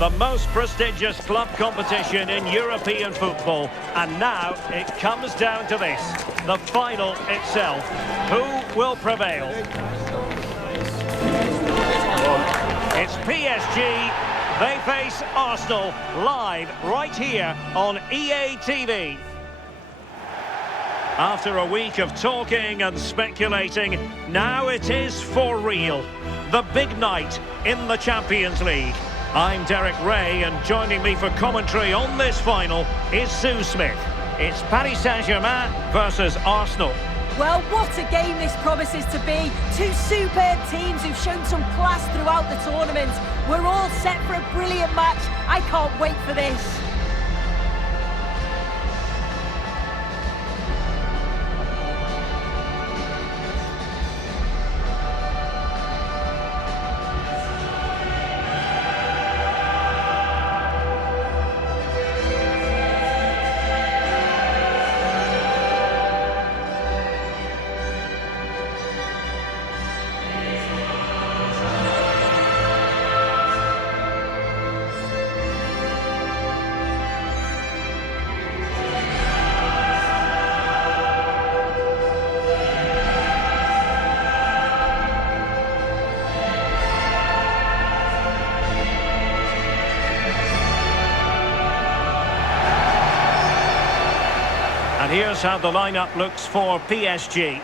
The most prestigious club competition in European football. And now it comes down to this. The final itself. Who will prevail? It's PSG. They face Arsenal live right here on EA TV. After a week of talking and speculating, now it is for real. The big night in the Champions League. I'm Derek Ray, and joining me for commentary on this final is Sue Smith. It's Paris Saint-Germain versus Arsenal. Well, what a game this promises to be. Two superb teams who've shown some class throughout the tournament. We're all set for a brilliant match. I can't wait for this. And here's how the lineup looks for PSG.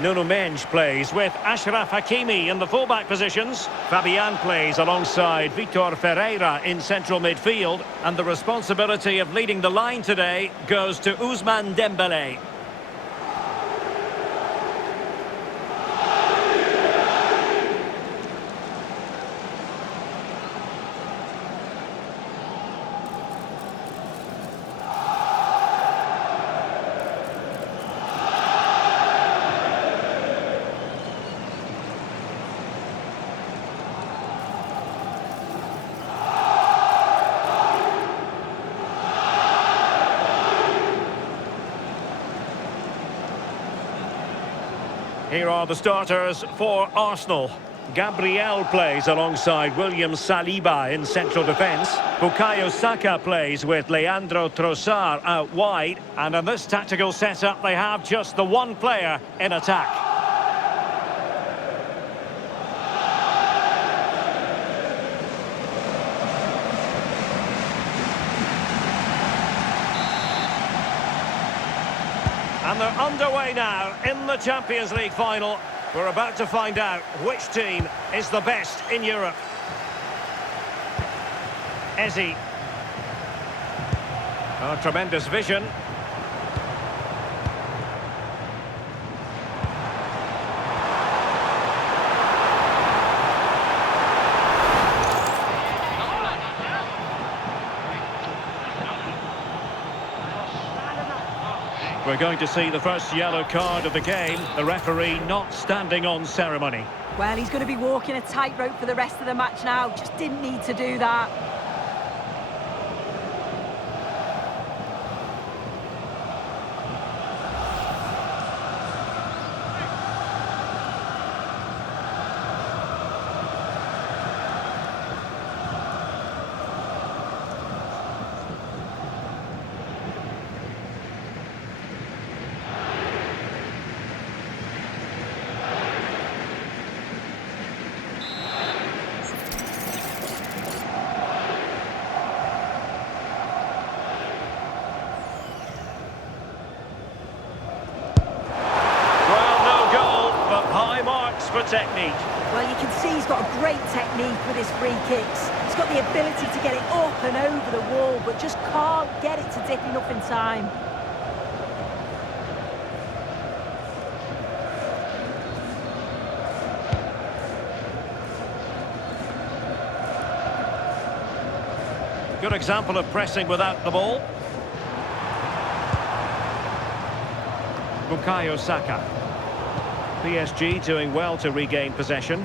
Nuno Mendes plays with Achraf Hakimi in the fullback positions. Fabian plays alongside Vitor Ferreira in central midfield. And the responsibility of leading the line today goes to Ousmane Dembélé. Here are the starters for Arsenal. Gabriel plays alongside William Saliba in central defence. Bukayo Saka plays with Leandro Trossard out wide. And in this tactical setup, they have just the one player in attack. And they're underway now in the Champions League final. We're about to find out which team is the best in Europe. Eze. Oh, tremendous vision. We're going to see the first yellow card of the game. The referee not standing on ceremony. Well, he's going to be walking a tightrope for the rest of the match now. Just didn't need to do that. For technique. Well, you can see he's got a great technique with his free kicks. He's got the ability to get it up and over the wall, but just can't get it to dip enough in time. Good example of pressing without the ball. Bukayo Saka. PSG doing well to regain possession.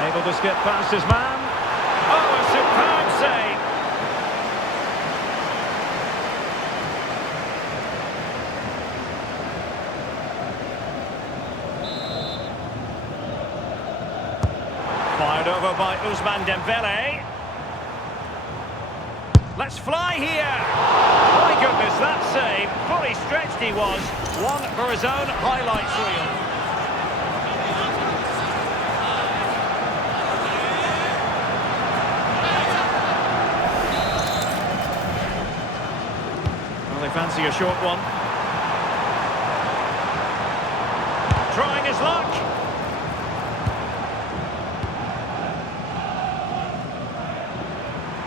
Able to skip past his man. Oh, a superb save. over by Ousmane Dembele. Let's fly here. My goodness, that save. Fully stretched he was. One for his own highlights reel. Well, they fancy a short one. Trying his luck.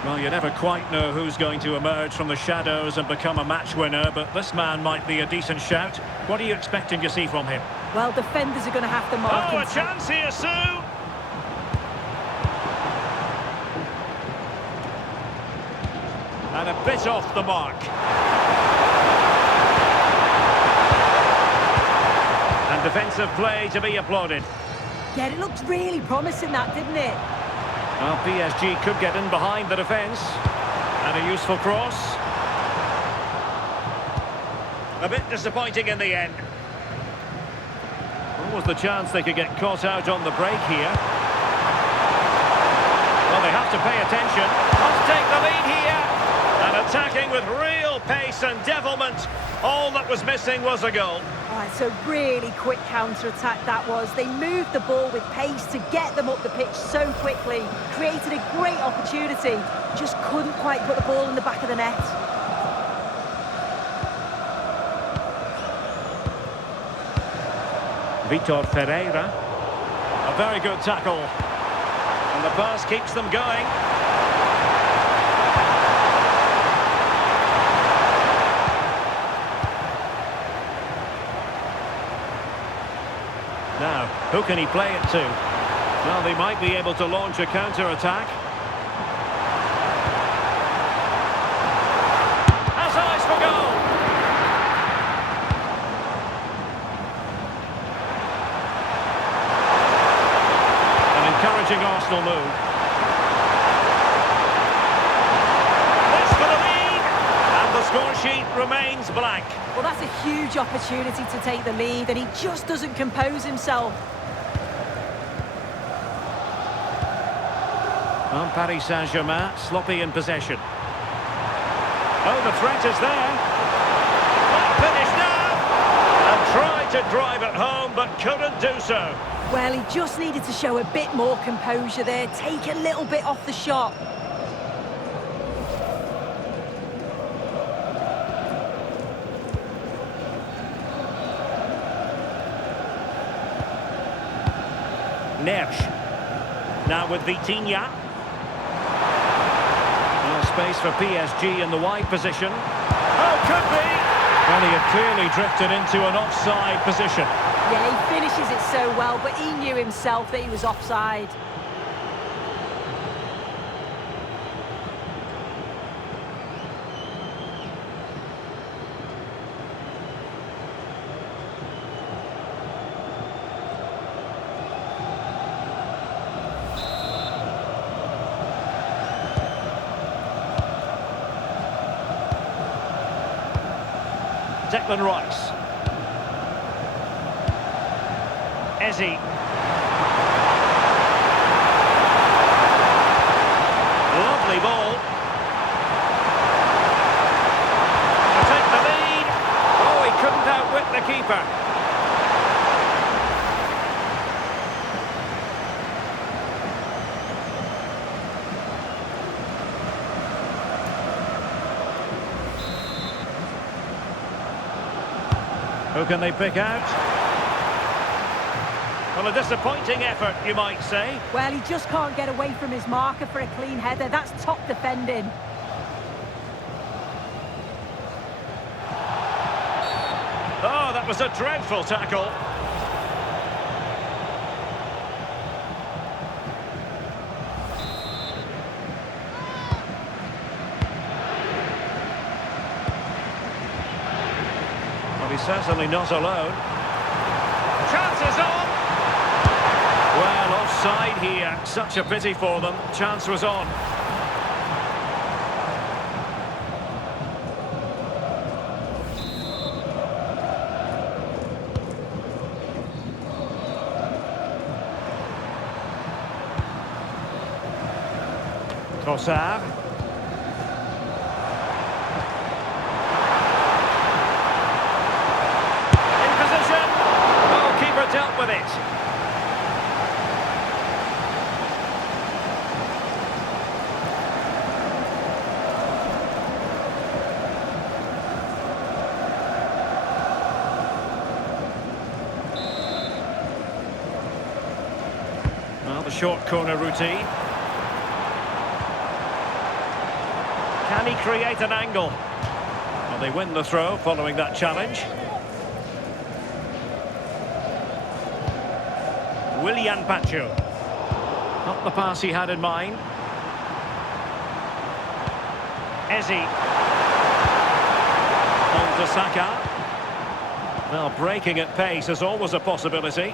Well, you never quite know who's going to emerge from the shadows and become a match winner, but this man might be a decent shout. What are you expecting to see from him? Well, defenders are going to have to mark him. Oh, a chance here, Sue! And a bit off the mark. And defensive play to be applauded. Yeah, it looked really promising, that, didn't it? Well, PSG could get in behind the defence. And a useful cross. A bit disappointing in the end. What was the chance they could get caught out on the break here? Well, they have to pay attention. Must take the lead here. And attacking with real pace and devilment. All that was missing was a goal. Oh, it's a really quick counter-attack that was. They moved the ball with pace to get them up the pitch so quickly. Created a great opportunity. Just couldn't quite put the ball in the back of the net. Vitor Ferreira. A very good tackle. And the pass keeps them going. Now, who can he play it to? Well, they might be able to launch a counter-attack. Has eyes for goal! An encouraging Arsenal move. This for the lead! And the score sheet remains blank. Well, that's a huge opportunity to take the lead, and he just doesn't compose himself. Well, Paris Saint-Germain, sloppy in possession. Oh, the threat is there. Well, finished now. And tried to drive it home, but couldn't do so. Well, he just needed to show a bit more composure there, take a little bit off the shot. Nersch. Now with Vitinha. No space for PSG in the wide position. Oh, could be! Well, he had clearly drifted into an offside position. Yeah, he finishes it so well, but he knew himself that he was offside. Declan Rice. Eze. Lovely ball. To take the lead. Oh, he couldn't outwit the keeper. Who can they pick out? Well, a disappointing effort, you might say. Well, he just can't get away from his marker for a clean header. That's top defending. Oh, that was a dreadful tackle. He's certainly not alone. Chances on! Well, offside here. Such a pity for them. Chance was on. Trossard. In position. Goalkeeper dealt with it. Well, the short corner routine. Can he create an angle? Well, they win the throw following that challenge. Willian Pacho. Not the pass he had in mind. Ezi. On to Saka. Well, breaking at pace is always a possibility.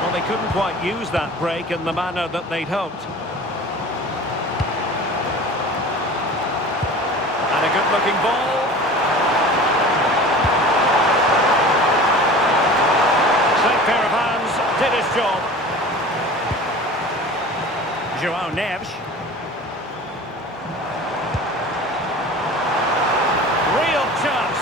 Well, they couldn't quite use that break in the manner that they'd hoped. And a good-looking ball. Slick pair of hands, did his job. João Neves. Real chance.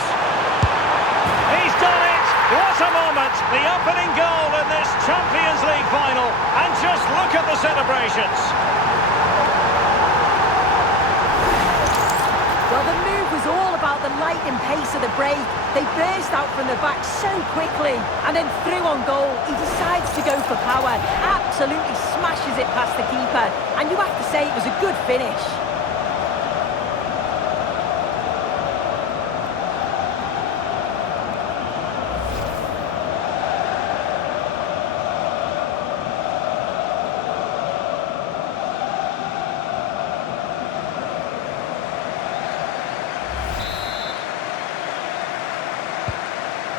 He's done it! What a moment! The opening goal in this Champions League final. And just look at the celebrations. Well, the move was all about the lightning pace of the break. They burst out from the back so quickly. And then through on goal, he decides to go for power. Absolutely smashes it past the keeper. And you have to say it was a good finish.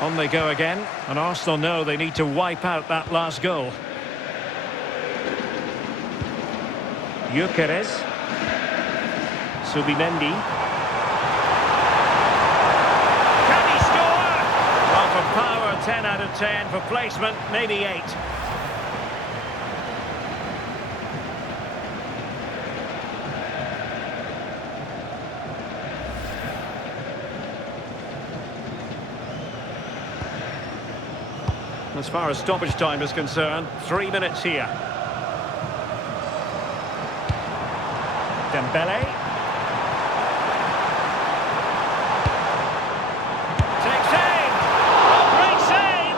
On they go again, and Arsenal know they need to wipe out that last goal. Gyökeres. Subimendi. Can he score? Well, for power, 10 out of 10. For placement, maybe 8. As far as stoppage time is concerned, 3 minutes here. Dembele. Takes aim. Oh, great save!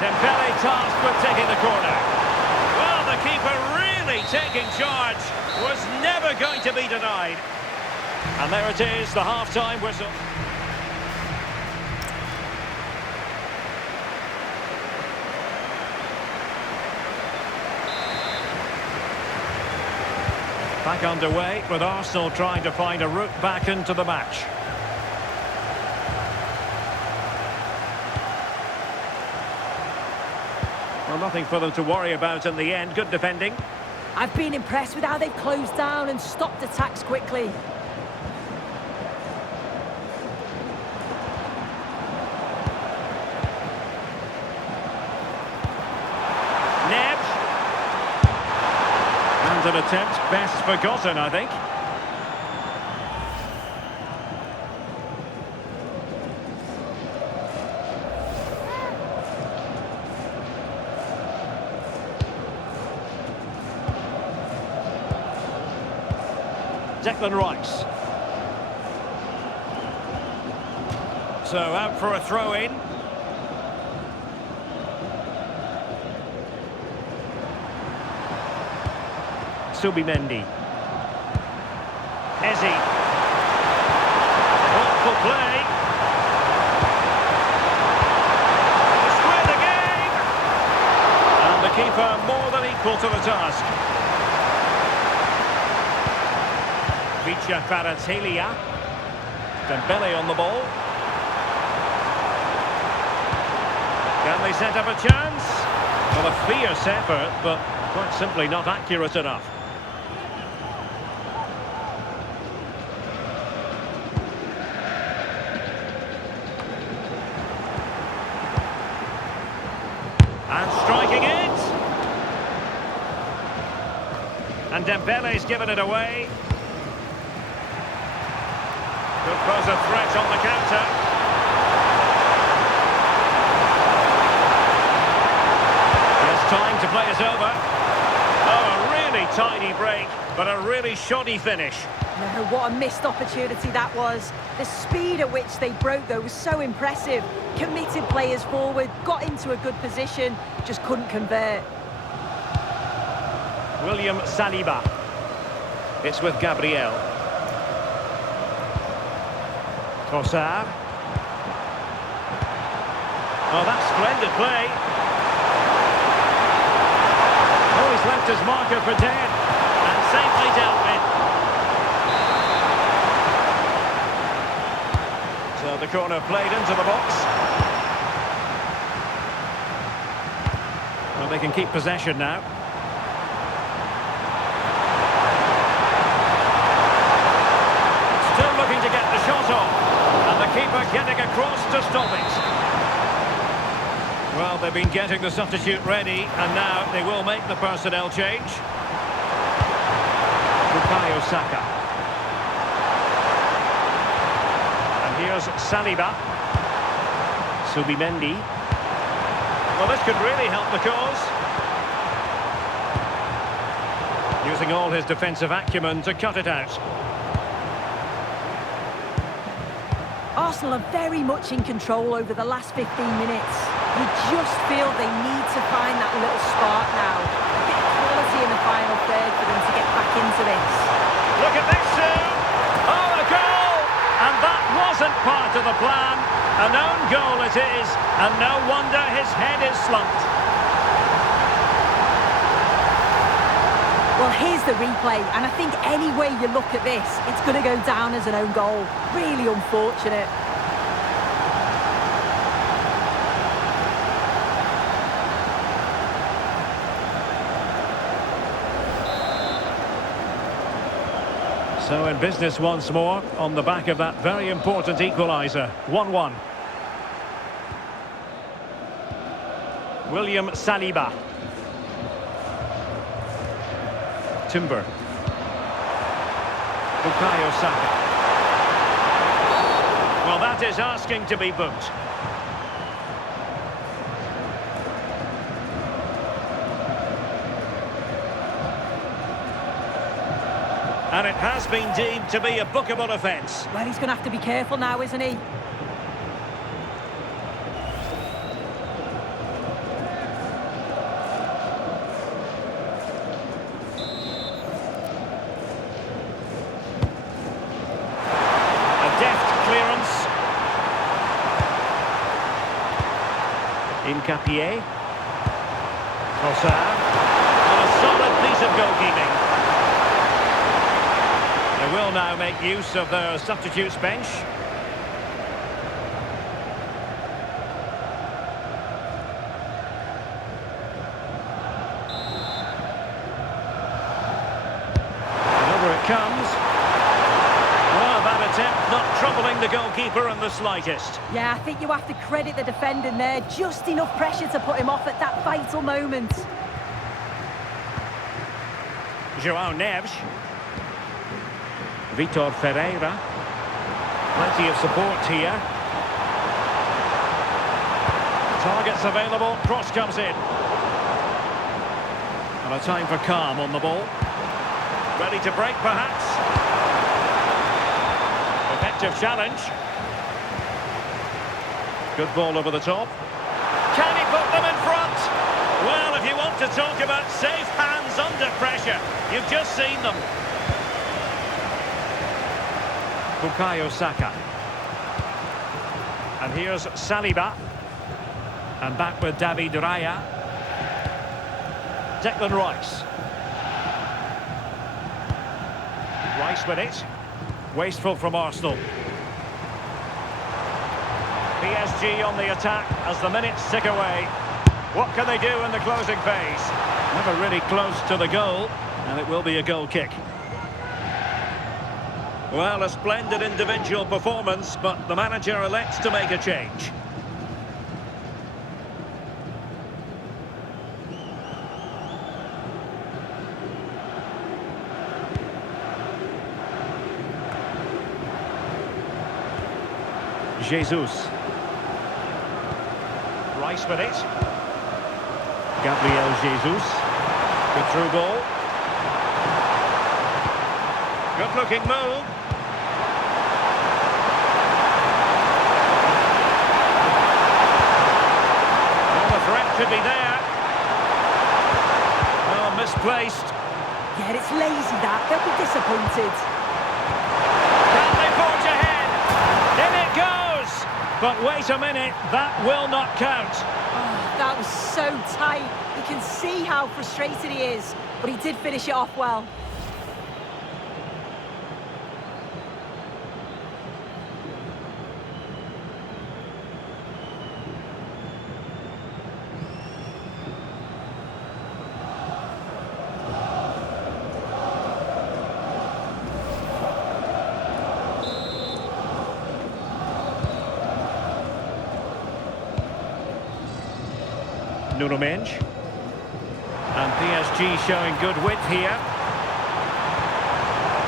Dembele tasked with taking the corner. Well, the keeper really taking charge. Was never going to be denied. And there it is, the half-time whistle. Back underway, with Arsenal trying to find a route back into the match. Well, nothing for them to worry about in the end. Good defending. I've been impressed with how they've closed down and stopped attacks quickly. Neves. And an attempt best forgotten, I think. Declan Rice. So out for a throw-in. Subimendi. Ezi. Thoughtful play. Square the game. And the keeper more than equal to the task. Vicha Kvaratskhelia. Dembele on the ball. Can they set up a chance? Well, a fierce effort, but quite simply not accurate enough. And striking it. And Dembele's given it away. Could pose a threat on the counter. There's time to play us over. Oh, a really tidy break, but a really shoddy finish. No, what a missed opportunity that was. The speed at which they broke, though, was so impressive. Committed players forward, got into a good position, just couldn't convert. William Saliba. It's with Gabriel. Trossard. Oh, that's splendid play. Oh, he's left his marker for dead. And safely dealt with. So the corner played into the box. Well, they can keep possession now. Still looking to get the shot off. And the keeper getting across to stop it. Well, they've been getting the substitute ready, and now they will make the personnel change. Bukayo Saka. And here's Saliba. Subimendi. Well, this could really help the cause. Using all his defensive acumen to cut it out. Arsenal are very much in control over the last 15 minutes. You just feel they need to find that little spark now. A bit of quality in the final third for them to get back into this. Look at this soon! Oh, a goal! And that wasn't part of the plan. An own goal it is, and no wonder his head is slumped. Well, here's the replay, and I think any way you look at this, it's going to go down as an own goal. Really unfortunate. So in business once more, on the back of that very important equaliser. 1-1. William Saliba. Timber. Bukayo Saka. Well, that is asking to be booked. And it has been deemed to be a bookable offence. Well, he's going to have to be careful now, isn't he? A deft clearance. Incapié. Trossard. And a solid piece of goalkeeping. They will now make use of their substitutes bench. And over it comes. Well, that attempt not troubling the goalkeeper in the slightest. Yeah, I think you have to credit the defending there. Just enough pressure to put him off at that vital moment. João Neves. Vitor Ferreira. Plenty of support here. Targets available. Cross comes in. And a time for calm on the ball. Ready to break, perhaps. Effective challenge. Good ball over the top. Can he put them in front? Well, if you want to talk about safe hands under pressure, you've just seen them. Bukayo Saka. And here's Saliba. And back with David Raya. Declan Rice. Rice with it. Wasteful from Arsenal. PSG on the attack as the minutes tick away. What can they do in the closing phase? Never really close to the goal, and it will be a goal kick. Well, a splendid individual performance, but the manager elects to make a change. Jesus. Rice with it. Gabriel Jesus. Good through ball. Good looking move. Well, the threat could be there. Oh, misplaced. Yeah, it's lazy that. They'll be disappointed. Can they forge ahead? In it goes! But wait a minute, that will not count. Oh, that was so tight. You can see how frustrated he is, but he did finish it off well. Nuno Mendes. And PSG showing good width here.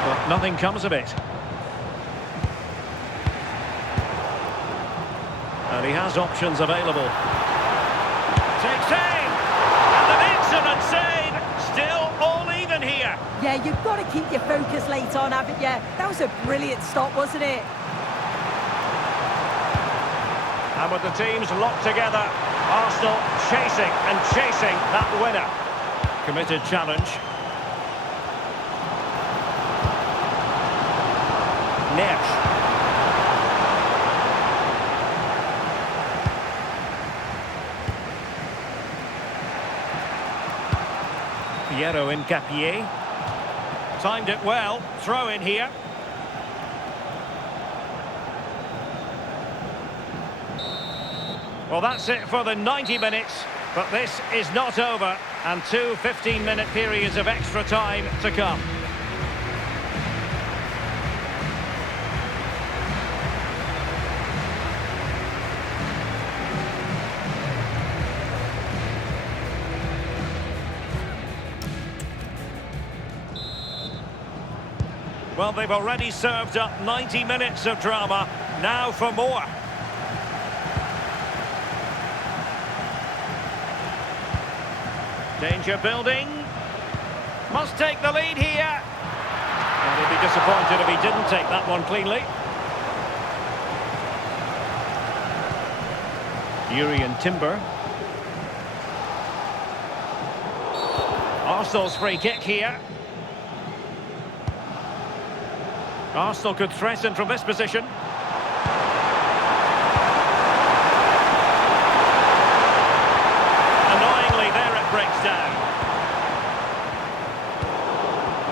But nothing comes of it. And he has options available. Takes aim! And an excellent save! Still all even here. Yeah, you've got to keep your focus late on, haven't you? That was a brilliant stop, wasn't it? And with the teams locked together, Arsenal chasing and chasing that winner. Committed challenge. Neves. Piero Incapié. Timed it well. Throw in here. Well, that's it for the 90 minutes, but this is not over, and two 15-minute periods of extra time to come. Well, they've already served up 90 minutes of drama, now for more. Danger building. Must take the lead here. And he'd be disappointed if he didn't take that one cleanly. Jurrien Timber. Arsenal's free kick here. Arsenal could threaten from this position. Breaks down.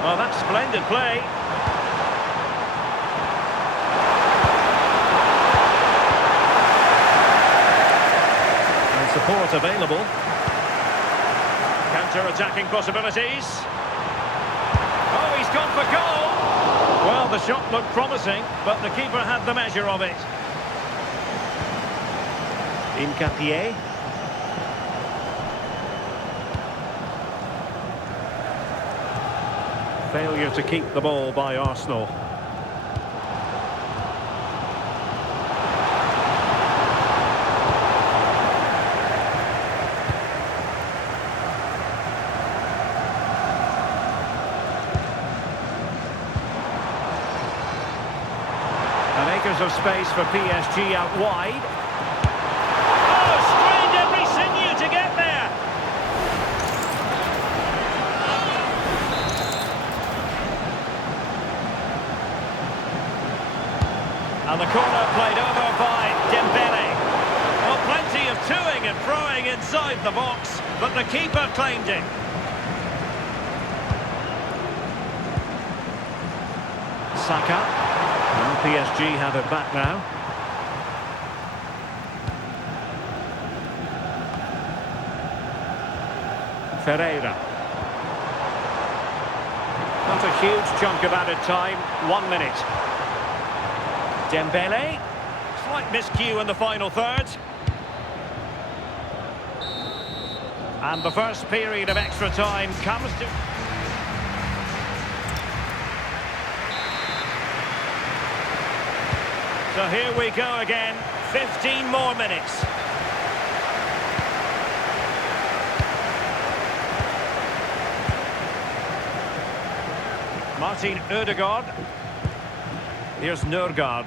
Well, that's splendid play. And support available. Counter-attacking possibilities. Oh, he's gone for goal. Well, the shot looked promising, but the keeper had the measure of it. Incapié. Failure to keep the ball by Arsenal. And acres of space for PSG out wide. Oh, strained every sinew to get there. And the corner played over by Dembele. Well, plenty of toing and throwing inside the box, but the keeper claimed it. Saka. And PSG have it back now. Ferreira. Not a huge chunk of added time. 1 minute. Dembele. Slight miscue in the final third. And the first period of extra time comes to... So here we go again. 15 more minutes. Martin Ødegaard. Here's Nørgaard.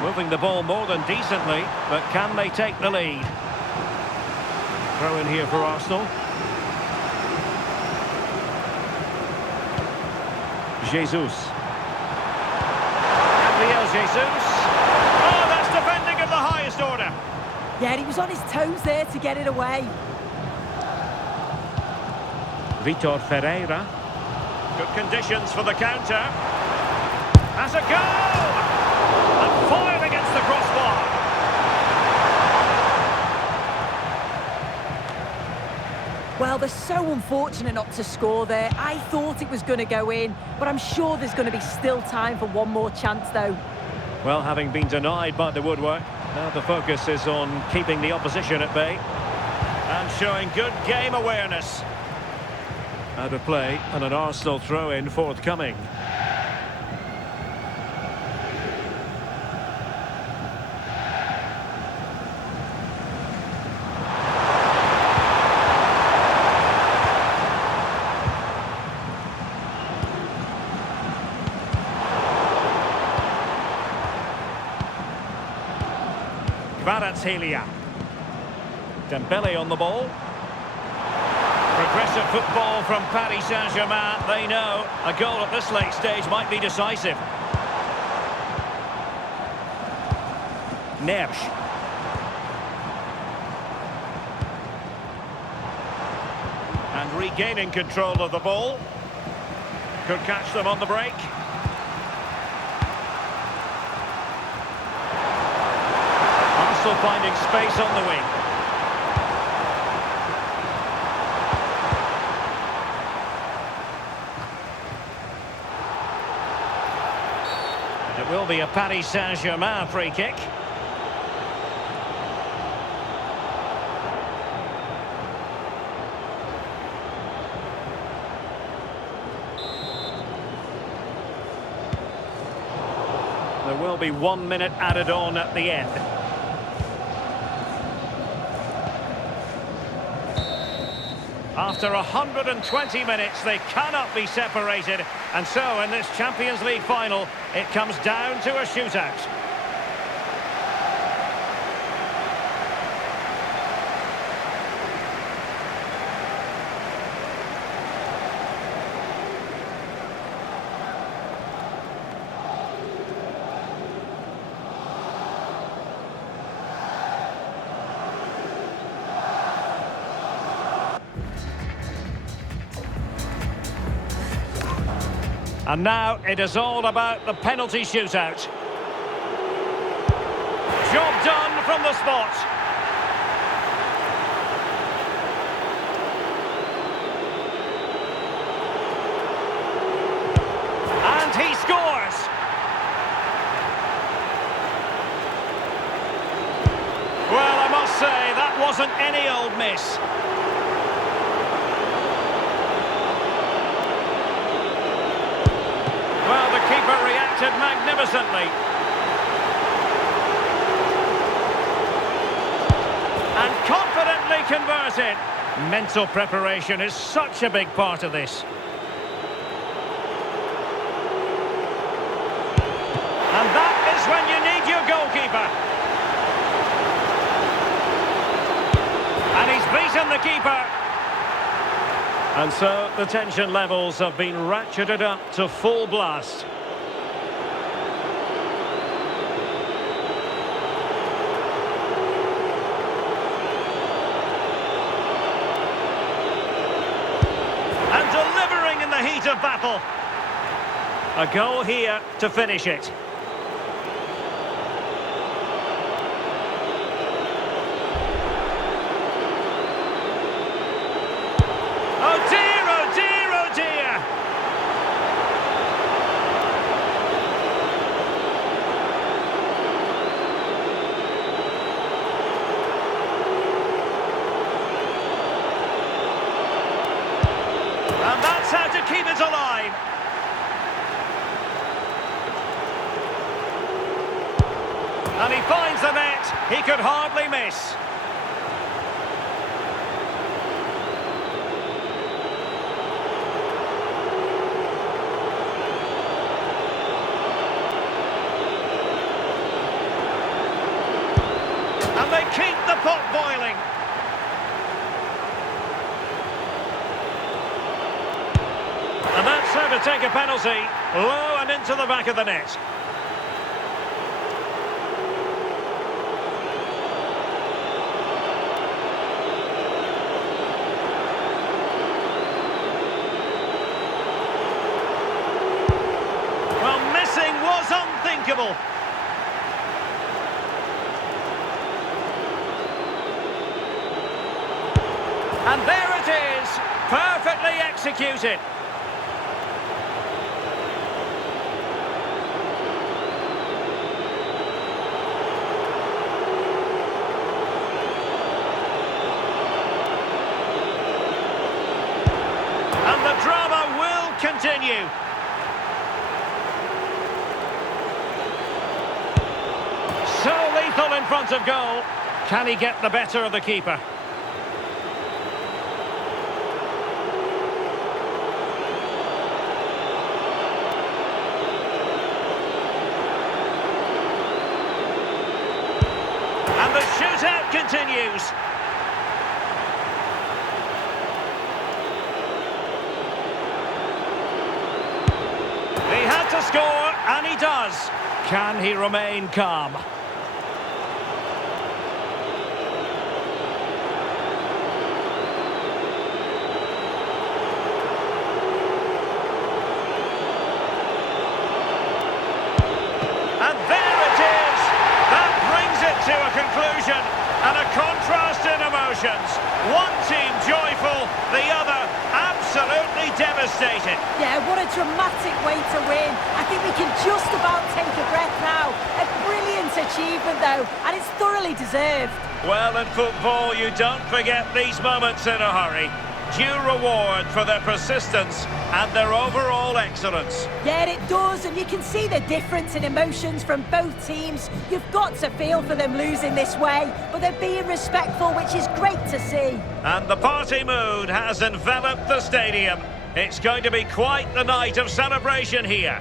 Moving the ball more than decently, but can they take the lead? Throw in here for Arsenal. Jesus. Gabriel Jesus. Oh, that's defending of the highest order. Yeah, he was on his toes there to get it away. Vitor Ferreira. Good conditions for the counter. Has a goal! And fired against the crossbar. Well, they're so unfortunate not to score there. I thought it was going to go in, but I'm sure there's going to be still time for one more chance, though. Well, having been denied by the woodwork, now the focus is on keeping the opposition at bay. And showing good game awareness. Out of play, and an Arsenal throw-in forthcoming. Kvaratskhelia. Dembele on the ball. Progressive football from Paris Saint-Germain. They know a goal at this late stage might be decisive. Neves. And regaining control of the ball. Could catch them on the break. Arsenal finding space on the wing. It will be a Paris Saint-Germain free kick. There will be 1 minute added on at the end. After 120 minutes, they cannot be separated. And so, in this Champions League final, it comes down to a shootout. And now it is all about the penalty shootout. Job done from the spot. And he scores. Well, I must say, that wasn't any old miss. Well, the keeper reacted magnificently. And confidently converted. Mental preparation is such a big part of this. And that is when you need your goalkeeper. And he's beaten the keeper. And so the tension levels have been ratcheted up to full blast. And delivering in the heat of battle. A goal here to finish it. That's how to keep it alive. And he finds the net. He could hardly miss. And they keep the pot boiling. And that's how to take a penalty. Low and into the back of the net. Well, missing was unthinkable. And there it is, perfectly executed. And the drama will continue. So lethal in front of goal. Can he get the better of the keeper? And the shootout continues. He had to score, and he does. Can he remain calm? And there it is. That brings it to a conclusion and a contrast in emotions. One team joyful, the other absolutely devastated. Yeah, what a dramatic way to win. I think we can just about take a breath now. A brilliant achievement, though, and it's thoroughly deserved. Well, in football, you don't forget these moments in a hurry. Due reward for their persistence and their overall excellence. Yeah, it does, and you can see the difference in emotions from both teams. You've got to feel for them losing this way, but they're being respectful, which is great to see. And the party mood has enveloped the stadium. It's going to be quite the night of celebration here.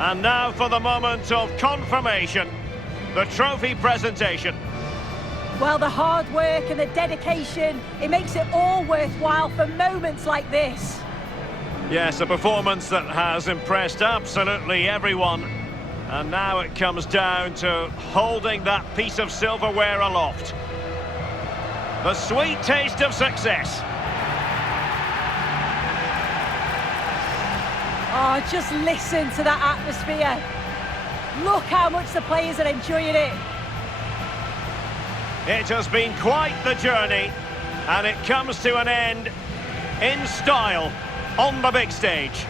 And now for the moment of confirmation, the trophy presentation. Well, the hard work and the dedication, it makes it all worthwhile for moments like this. Yes, a performance that has impressed absolutely everyone. And now it comes down to holding that piece of silverware aloft. The sweet taste of success. Oh, just listen to that atmosphere. Look how much the players are enjoying it. It has been quite the journey, and it comes to an end in style on the big stage.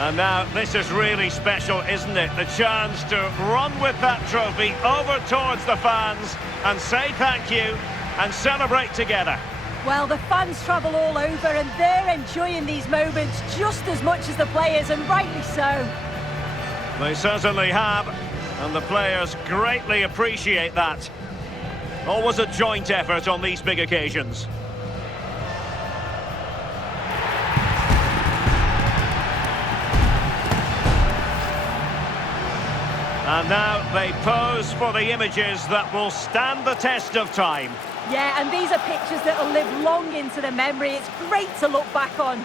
And now this is really special, isn't it? The chance to run with that trophy over towards the fans and say thank you and celebrate together. Well, the fans travel all over and they're enjoying these moments just as much as the players, and rightly so. They certainly have, and the players greatly appreciate that. Always a joint effort on these big occasions. And now they pose for the images that will stand the test of time. Yeah, and these are pictures that will live long into the memory. It's great to look back on.